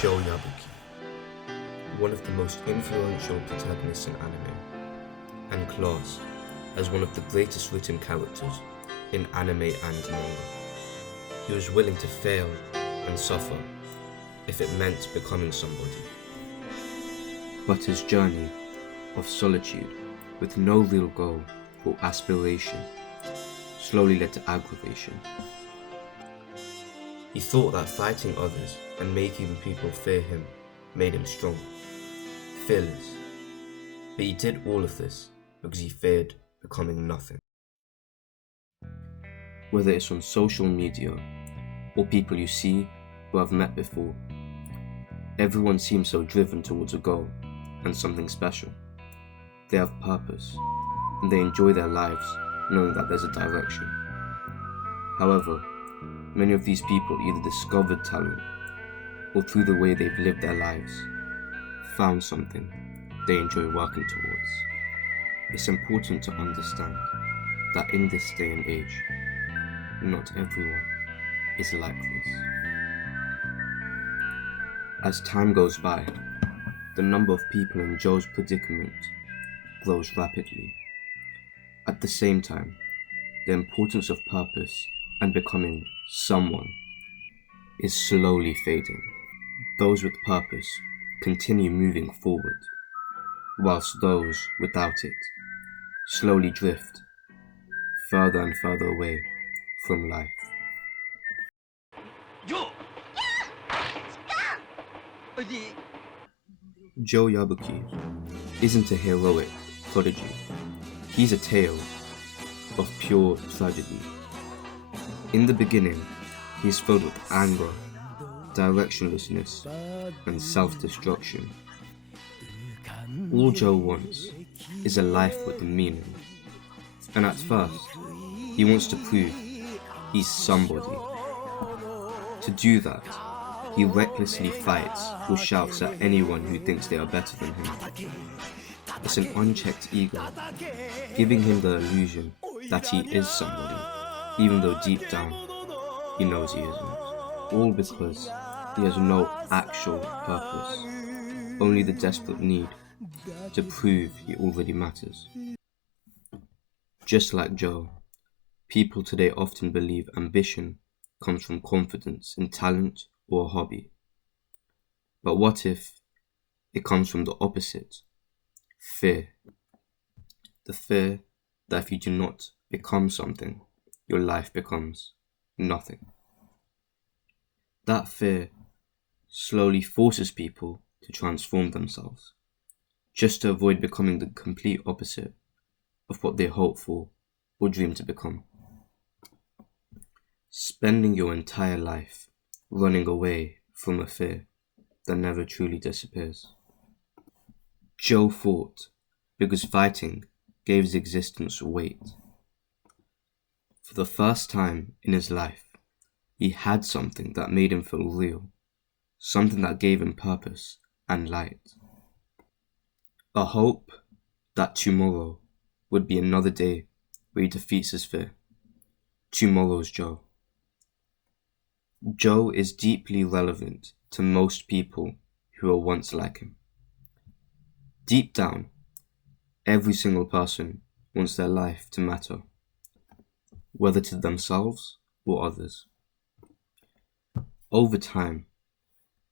Joe Yabuki, one of the most influential protagonists in anime, and classed as one of the greatest written characters in anime and manga. He was willing to fail and suffer if it meant becoming somebody. But his journey of solitude with no real goal or aspiration slowly led to aggravation. He thought that fighting others and making people fear him made him strong, fearless. But he did all of this because he feared becoming nothing. Whether it's on social media or people you see who have met before, everyone seems so driven towards a goal and something special. They have purpose and they enjoy their lives knowing that there's a direction. However, many of these people either discovered talent or through the way they've lived their lives, found something they enjoy working towards. It's important to understand that in this day and age, not everyone is like this. As time goes by, the number of people in Joe's predicament grows rapidly. At the same time, the importance of purpose and becoming someone is slowly fading. Those with purpose continue moving forward, whilst those without it slowly drift further and further away from life. Joe Yabuki isn't a heroic prodigy. He's a tale of pure tragedy. In the beginning, he's filled with anger, directionlessness, and self-destruction. All Joe wants is a life with a meaning. And at first, he wants to prove he's somebody. To do that, he recklessly fights or shouts at anyone who thinks they are better than him. It's an unchecked ego, giving him the illusion that he is somebody, even though deep down, he knows he isn't. All because he has no actual purpose, only the desperate need to prove he already matters. Just like Joe, people today often believe ambition comes from confidence in talent or a hobby. But what if it comes from the opposite? Fear. The fear that if you do not become something, your life becomes nothing. That fear slowly forces people to transform themselves, just to avoid becoming the complete opposite of what they hope for or dream to become. Spending your entire life running away from a fear that never truly disappears. Joe fought because fighting gave his existence weight. For the first time in his life, he had something that made him feel real, something that gave him purpose and light. A hope that tomorrow would be another day where he defeats his fear. Tomorrow's Joe. Joe is deeply relevant to most people who were once like him. Deep down, every single person wants their life to matter, whether to themselves or others. Over time,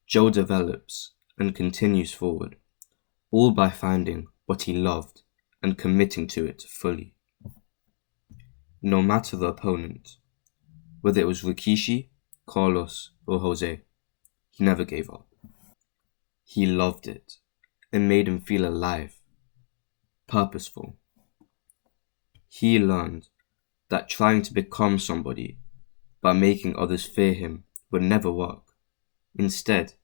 Joe develops and continues forward, all by finding what he loved and committing to it fully. No matter the opponent, whether it was Rikishi, Carlos, or Jose, he never gave up. He loved it and made him feel alive, purposeful. He learned that trying to become somebody by making others fear him would never work. Instead,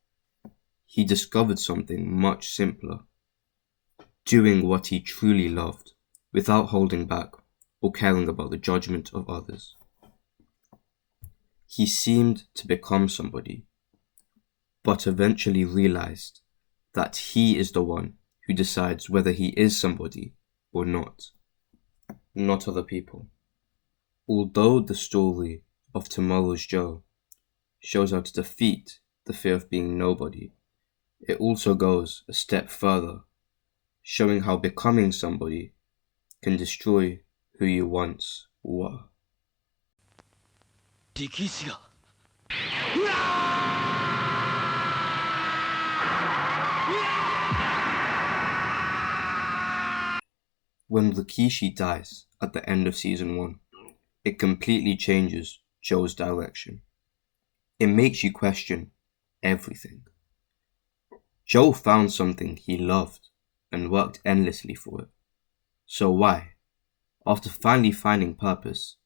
he discovered something much simpler, doing what he truly loved without holding back or caring about the judgment of others. He seemed to become somebody, but eventually realized that he is the one who decides whether he is somebody or not other people. Although the story of tomorrow's Joe shows how to defeat the fear of being nobody, it also goes a step further, showing how becoming somebody can destroy who you once were. When Rikishi dies at the end of Season 1, it completely changes Joe's direction. It makes you question everything. Joe found something he loved and worked endlessly for it. So why, after finally finding purpose,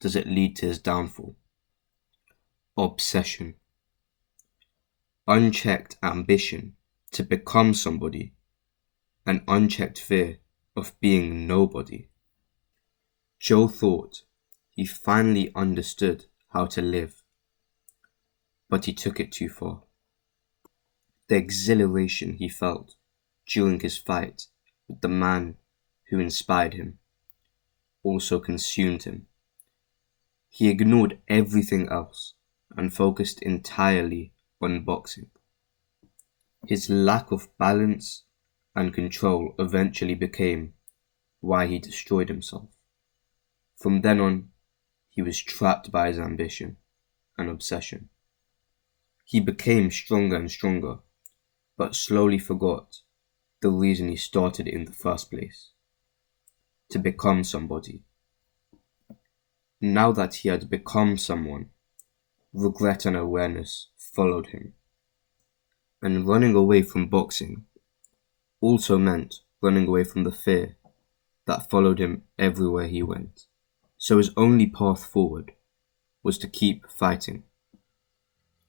does it lead to his downfall? Obsession. Unchecked ambition to become somebody, and unchecked fear of being nobody. Joe thought he finally understood how to live, but he took it too far. The exhilaration he felt during his fight with the man who inspired him also consumed him. He ignored everything else and focused entirely on boxing. His lack of balance and control eventually became why he destroyed himself. From then on, he was trapped by his ambition and obsession. He became stronger and stronger, but slowly forgot the reason he started in the first place: to become somebody. Now that he had become someone, regret and awareness followed him. And running away from boxing also meant running away from the fear that followed him everywhere he went. So his only path forward was to keep fighting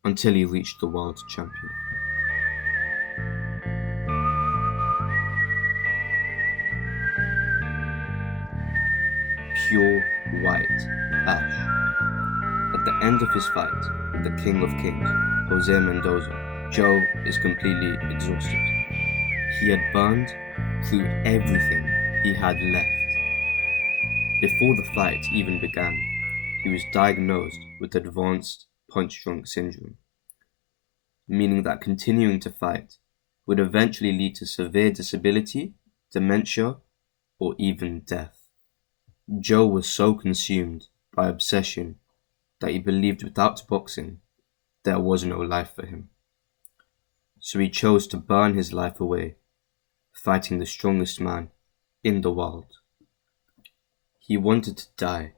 until he reached the world champion. Pure white ash. At the end of his fight with the King of Kings, Jose Mendoza, Joe is completely exhausted. He had burned through everything he had left. Before the fight even began, he was diagnosed with advanced punch-drunk syndrome, meaning that continuing to fight would eventually lead to severe disability, dementia, or even death. Joe was so consumed by obsession that he believed without boxing there was no life for him. So he chose to burn his life away, fighting the strongest man in the world. He wanted to die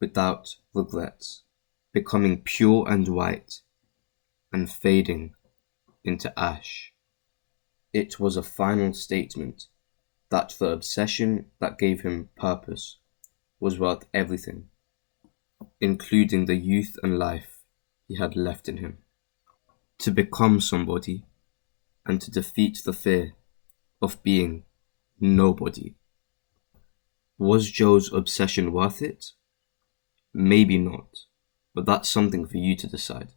without regrets, becoming pure and white and fading into ash. It was a final statement that the obsession that gave him purpose was worth everything, including the youth and life he had left in him. To become somebody and to defeat the fear of being nobody. Was Joe's obsession worth it? Maybe not, but that's something for you to decide.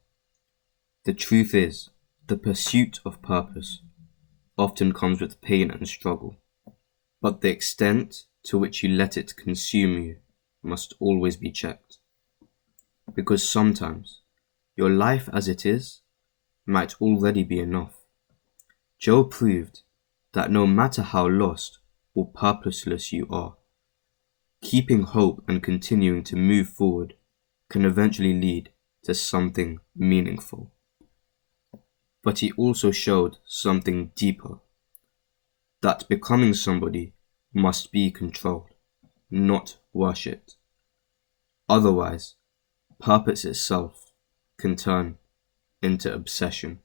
The truth is, the pursuit of purpose often comes with pain and struggle, but the extent to which you let it consume you must always be checked. Because sometimes your life as it is might already be enough. Joe proved that no matter how lost or purposeless you are, keeping hope and continuing to move forward can eventually lead to something meaningful. But he also showed something deeper, that becoming somebody must be controlled, not worshipped. Otherwise, purpose itself can turn into obsession.